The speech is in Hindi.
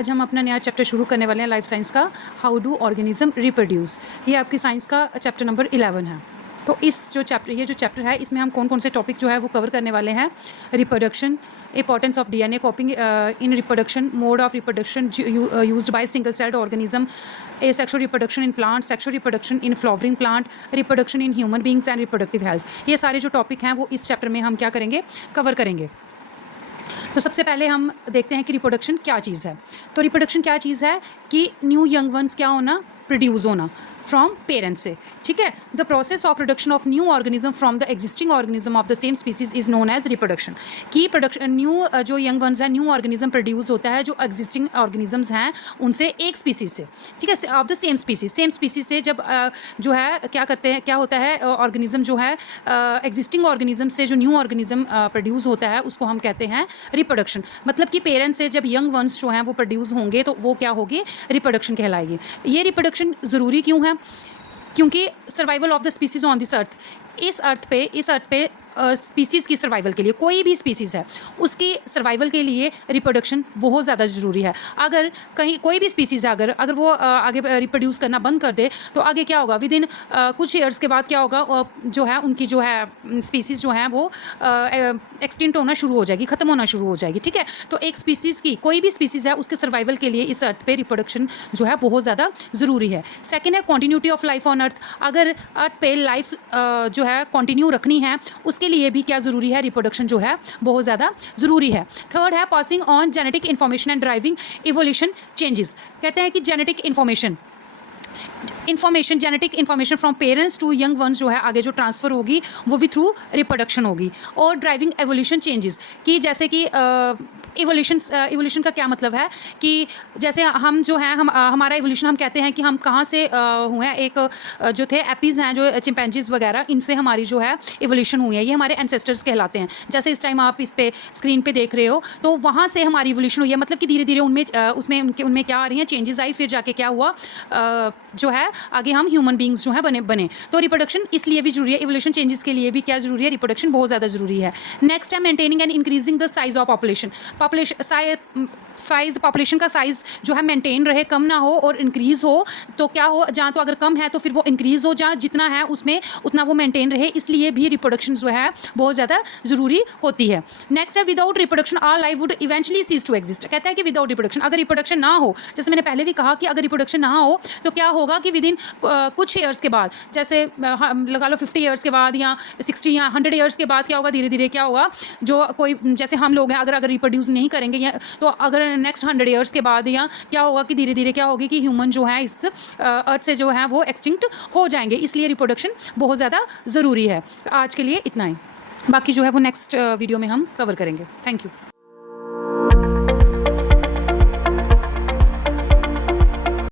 आज हम अपना नया चैप्टर शुरू करने वाले हैं लाइफ साइंस का, हाउ डू ऑर्गेनिज्म रिप्रोड्यूस। ये आपकी साइंस का चैप्टर नंबर 11 है। तो ये जो चैप्टर है इसमें हम कौन कौन से टॉपिक जो है वो कवर करने वाले हैं। Reproduction, importance of DNA कॉपिंग in reproduction, mode of reproduction used by single celled organism, sexual reproduction in plant, sexual reproduction in flowering plant, reproduction in human beings and reproductive health. ये सारे जो टॉपिक हैं वो इस चैप्टर में हम क्या करेंगे, कवर करेंगे। तो सबसे पहले हम देखते हैं कि रिप्रोडक्शन क्या चीज़ है। तो रिप्रोडक्शन क्या चीज़ है कि न्यू यंग वंस क्या होना, प्रोड्यूस होना फ्रॉम पेरेंट्स से। ठीक है, the process of production of new organism from the existing organism of the same species is known as reproduction. की प्रोडक्शन न्यू जो यंग वंस है, न्यू ऑर्गेनिज्म प्रोड्यूस होता है जो एग्जिस्टिंग ऑर्गेनिजम्स हैं उनसे एक स्पीसीज से। ठीक है, ऑफ द सेम स्पीसीज से जब जो है क्या करते हैं, क्या होता है, ऑर्गेनिज्म जो है एग्जिस्टिंग ऑर्गेनिज्म से जो न्यू ऑर्गेनिज्म प्रोड्यूस होता है उसको हम कहते हैं रिप्रोडक्शन। मतलब कि पेरेंट्स से जब यंग वंस जो हैं वो प्रोड्यूस होंगे तो वो क्या होगी, रिप्रोडक्शन कहलाएगी। ये रिप्रोडक्शन ज़रूरी क्यों है? क्योंकि survival of the species on this earth, इस अर्थ पे स्पीसीज़ की सर्वाइवल के लिए, कोई भी स्पीसीज़ है उसकी सर्वाइवल के लिए रिप्रोडक्शन बहुत ज़्यादा ज़रूरी है। अगर कहीं कोई भी स्पीसीज़ है अगर वो आगे रिप्रोड्यूस करना बंद कर दे तो आगे क्या होगा, विद इन कुछ ईयर्स के बाद क्या होगा, जो है उनकी जो है स्पीसीज़ जो हैं वो एक्सटिंक्ट होना शुरू हो जाएगी, ख़त्म होना शुरू हो जाएगी। ठीक है, तो एक स्पीसीज़ की, कोई भी स्पीसीज़ है उसके सर्वाइवल के लिए इस अर्थ पे रिप्रोडक्शन जो है बहुत ज़्यादा ज़रूरी है। सेकेंड है continuity of life on earth. अगर अर्थ पे लाइफ जो है कॉन्टीन्यू रखनी है उसके लिए भी क्या ज़रूरी है, रिप्रोडक्शन जो है बहुत ज़्यादा ज़रूरी है। थर्ड है passing on genetic information and driving evolution changes. कहते हैं कि genetic genetic information from parents to young ones जो है आगे जो ट्रांसफ़र होगी वो भी थ्रू रिप्रोडक्शन होगी। और ड्राइविंग एवोल्यूशन चेंजेस की, जैसे कि इवोल्यूशन का क्या मतलब है कि जैसे हम जो हैं हमारा इवोल्यूशन, हम कहते हैं कि हम कहाँ से हुए हैं। एक जो थे एपीज़ हैं, जो चिंपैंजीज़ वगैरह, इनसे हमारी जो है इवोल्यूशन हुई है, ये हमारे एंसेस्टर्स कहलाते हैं। जैसे इस टाइम आप इस पे स्क्रीन पे देख रहे हो तो वहाँ से हमारी इवोल्यूशन हुई है। मतलब कि धीरे धीरे उनमें क्या आ रही हैं, चेंजेस आई, फिर जाके क्या हुआ, जो है आगे हम ह्यूमन बींग्स जो है बने। तो रिप्रोडक्शन इसलिए भी जरूरी है, इवोल्यूशन चेंजेस के लिए भी क्या जरूरी है, रिप्रोडक्शन बहुत ज़्यादा जरूरी है। नेक्स्ट है maintaining and increasing the size of population population का साइज़ जो है मेंटेन रहे, कम ना हो और इंक्रीज़ हो। तो क्या हो, जहाँ तो अगर कम है तो फिर वो इंक्रीज़ हो, जहाँ जितना है उसमें उतना वो मेंटेन रहे, इसलिए भी रिप्रोडक्शन जो है बहुत ज़्यादा ज़रूरी होती है। नेक्स्ट है without reproduction all life would eventually cease to exist. कहता है कि विदाउट रिप्रोडक्शन, अगर रिप्रोडक्शन ना हो, जैसे मैंने पहले भी कहा कि अगर रिप्रोडक्शन ना हो तो क्या होगा कि विद इन कुछ ईयर्स के बाद, जैसे लगा लो 50 ईयर्स के बाद या 60 या 100 ईयर्स के बाद क्या होगा, धीरे धीरे क्या होगा, जो कोई जैसे हम लोग हैं अगर रिप्रोड्यूस नहीं करेंगे या तो अगर नेक्स्ट 100 ईयर्स के बाद या क्या होगा कि धीरे धीरे क्या होगी कि ह्यूमन जो है इस अर्थ से जो है वो एक्सटिंक्ट हो जाएंगे। इसलिए रिप्रोडक्शन बहुत ज़्यादा ज़रूरी है। आज के लिए इतना ही, बाकी जो है वो नेक्स्ट वीडियो में हम कवर करेंगे। Thank you.